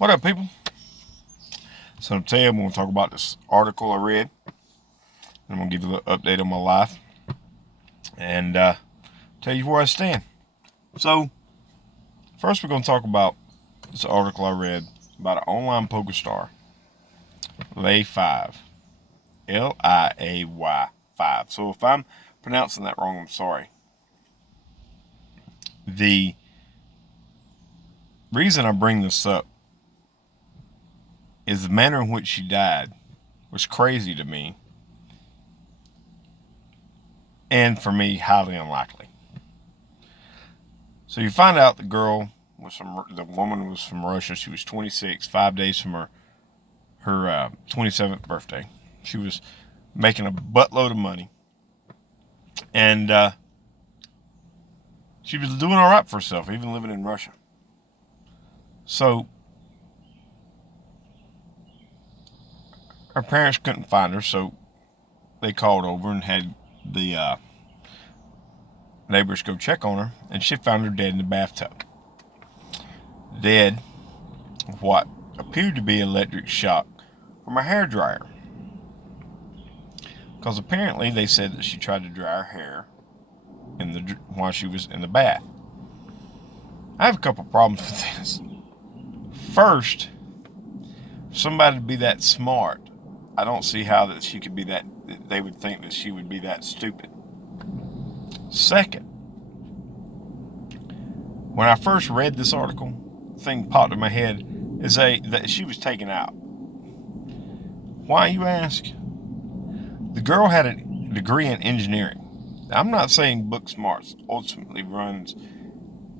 What up, people? So today I'm going to talk about this article I read. I'm going to give you a little update on my life and tell you where I stand. So first we're going to talk about this article I read about an online poker star, Lay 5, Liay 5. So if I'm pronouncing that wrong, I'm sorry. The reason I bring this up is the manner in which she died was crazy to me, and for me, highly unlikely. So you find out the woman was from Russia. She was 26, 5 days from her 27th birthday. She was making a buttload of money, and she was doing all right for herself, even living in Russia. So her parents couldn't find her, so they called over and had the neighbors go check on her, and she found her dead in the bathtub. Dead of what appeared to be electric shock from a hairdryer. Because apparently they said that she tried to dry her hair while she was in the bath. I have a couple problems with this. First, for somebody to be that smart, I don't see how that she could be that they would think that she would be that stupid. Second, when I first read this article, the thing popped in my head is that she was taken out. Why, you ask? The girl had a degree in engineering. Now, I'm not saying book smarts ultimately runs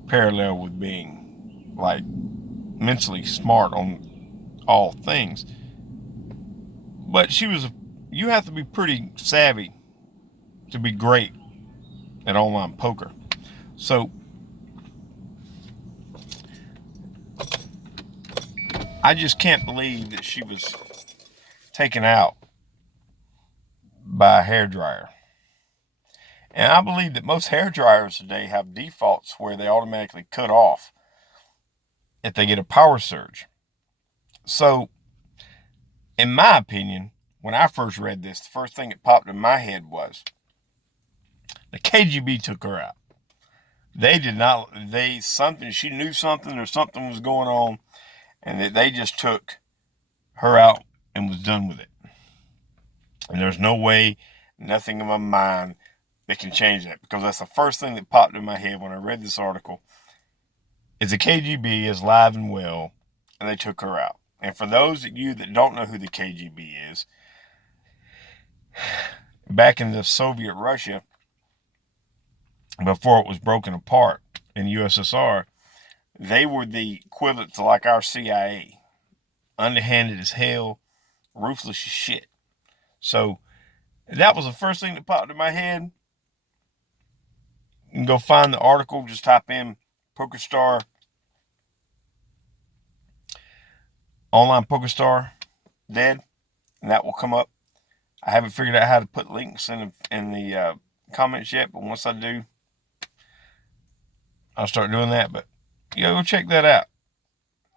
parallel with being like mentally smart on all things, but you have to be pretty savvy to be great at online poker. So I just can't believe that she was taken out by a hairdryer. And I believe that most hairdryers today have defaults where they automatically cut off if they get a power surge. So, in my opinion, when I first read this, the first thing that popped in my head was the KGB took her out. They did not, she knew something or something was going on, and they just took her out and was done with it. And there's no way, nothing in my mind that can change that, because that's the first thing that popped in my head when I read this article, is the KGB is live and well, and they took her out. And for those of you that don't know who the KGB is, back in the Soviet Russia, before it was broken apart in USSR, they were the equivalent to like our CIA. Underhanded as hell, ruthless as shit. So that was the first thing that popped in my head. You can go find the article, just type in Poker Star, online Poker Star dead, and that will come up. I haven't figured out how to put links in the comments yet, but once I do, I'll start doing that. But you go check that out.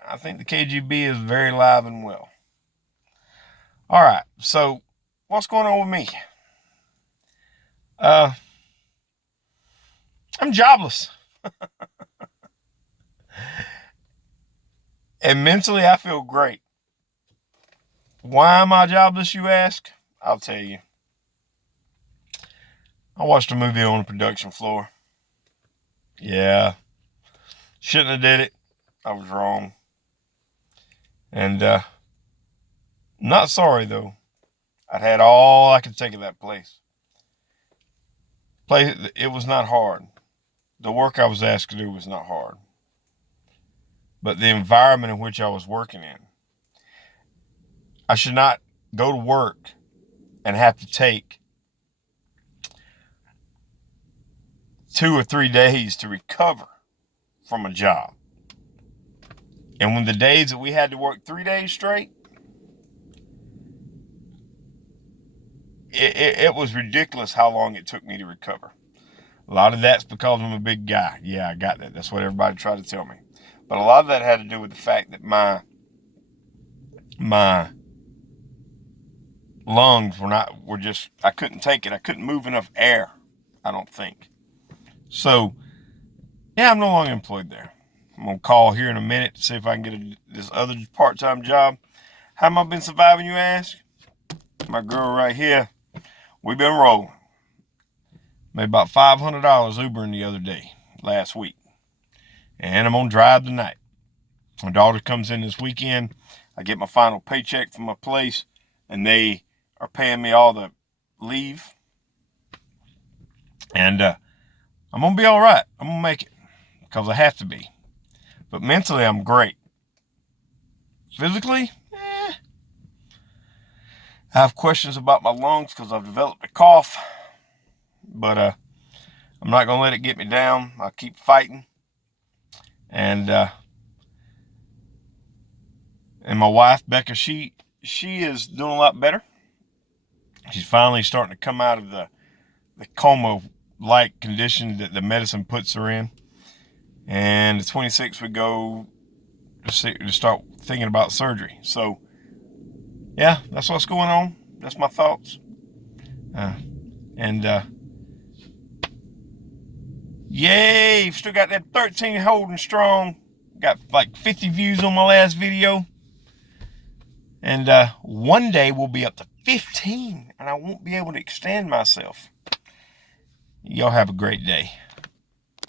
I think the KGB is very live and well. All right, so what's going on with me? I'm jobless. And mentally, I feel great. Why am I jobless, you ask? I'll tell you. I watched a movie on the production floor. Yeah. Shouldn't have did it. I was wrong. And not sorry, though. I'd had all I could take of that place. It was not hard. The work I was asked to do was not hard. But the environment in which I was working in. I should not go to work and have to take 2 or 3 days to recover from a job. And when the days that we had to work 3 days straight, it was ridiculous how long it took me to recover. A lot of that's because I'm a big guy. Yeah, I got that. That's what everybody tried to tell me. But a lot of that had to do with the fact that my my lungs I couldn't take it. I couldn't move enough air, I don't think. So, yeah, I'm no longer employed there. I'm going to call here in a minute to see if I can get this other part-time job. How have I been surviving, you ask? My girl right here, we've been rolling. Made about $500 Ubering the other day, last week. And I'm going to drive tonight. My daughter comes in this weekend. I get my final paycheck from my place, and they are paying me all the leave. And I'm going to be all right. I'm going to make it because I have to be. But mentally, I'm great. Physically, I have questions about my lungs because I've developed a cough. But I'm not going to let it get me down. I'll keep fighting. And my wife, Becca, she is doing a lot better. She's finally starting to come out of the coma-like condition that the medicine puts her in. And the 26th we go to start thinking about surgery. So, yeah, that's what's going on. That's my thoughts. Yay! Still got that 13 holding strong. Got like 50 views on my last video. And one day we'll be up to 15, and I won't be able to extend myself. Y'all have a great day.